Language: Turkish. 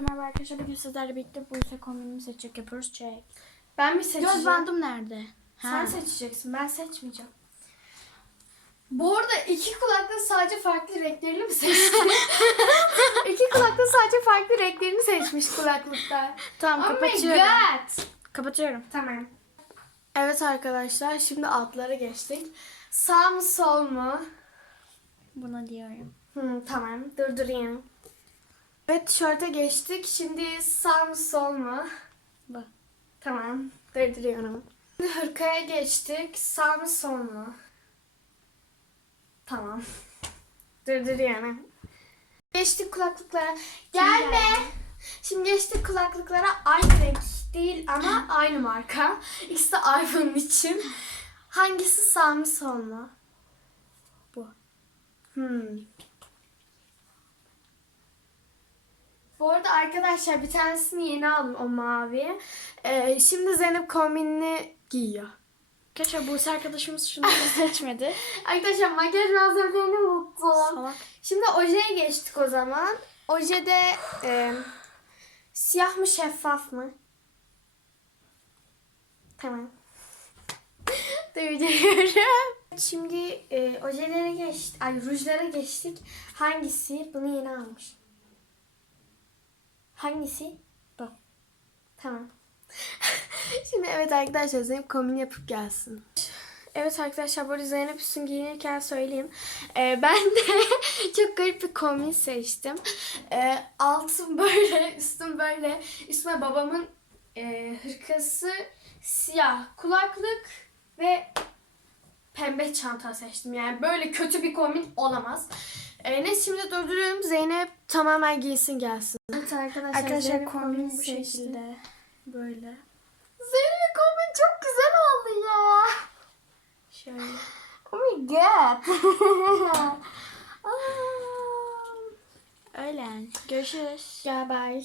merhaba arkadaşlar. Bugün sizlerle birlikte bu ise kombinimi seçecek yapıyoruz. Çek. Ben mi seçeceğim? Göz bandım nerede? Sen Ha. seçeceksin. Ben seçmeyeceğim. Bu arada iki kulaklık sadece farklı renklerini mi seçti? iki kulaklık sadece farklı renklerini seçmiş kulaklıklar. Tamam Oh kapatıyorum. Kapatıyorum. Tamam. Evet arkadaşlar şimdi altlara geçtik. Sağ mı sol mu? Buna diyorum. Hı, tamam durdurayım. Evet tişörte geçtik. Şimdi sağ mı sol mu? Bu. Tamam durduruyorum. Şimdi hırkaya geçtik. Sağ mı sol mu? Tamam. Durduruyorum. Geçtik kulaklıklara. Gelme. geldi? Şimdi geçtik kulaklıklara. Aynı renk değil ama aynı marka. İkisi de iPhone için. Hangisi sağ mı sol mu? Bu. Hmm. Bu arada arkadaşlar bir tanesini yeni aldım o mavi. Ee, şimdi Zeynep kombinini giyiyor. Arkadaşlar Buse arkadaşımız şunu seçmedi. Arkadaşlar makyaj malzemelerini unuttum. Salak. Şimdi ojeye geçtik o zaman. Ojede e, siyah mı şeffaf mı? Tamam. Duyuyorum. Şimdi e, ojelere geçtik. Ay rujlara geçtik. Hangisi? Bunu yeni almış. Hangisi? Bu. Tamam. Şimdi evet arkadaşlar Zeynep kombin yapıp gelsin. Evet arkadaşlar bu arada Zeynep üstün giyinirken söyleyeyim. Ee, ben de çok garip bir kombin seçtim. Ee, altım böyle, üstüm böyle. Üstüme babamın e, hırkası siyah kulaklık ve pembe çanta seçtim. Yani böyle kötü bir kombin olamaz. Ee, ne şimdi durduruyorum. Zeynep tamamen giysin gelsin. Evet arkadaşlar, Arkadaşlar kombin bu şekilde. Böyle. Zeynep kombin çok güzel oldu ya. Şöyle. Oh my god. Öyle. Görüşürüz. Gel bye.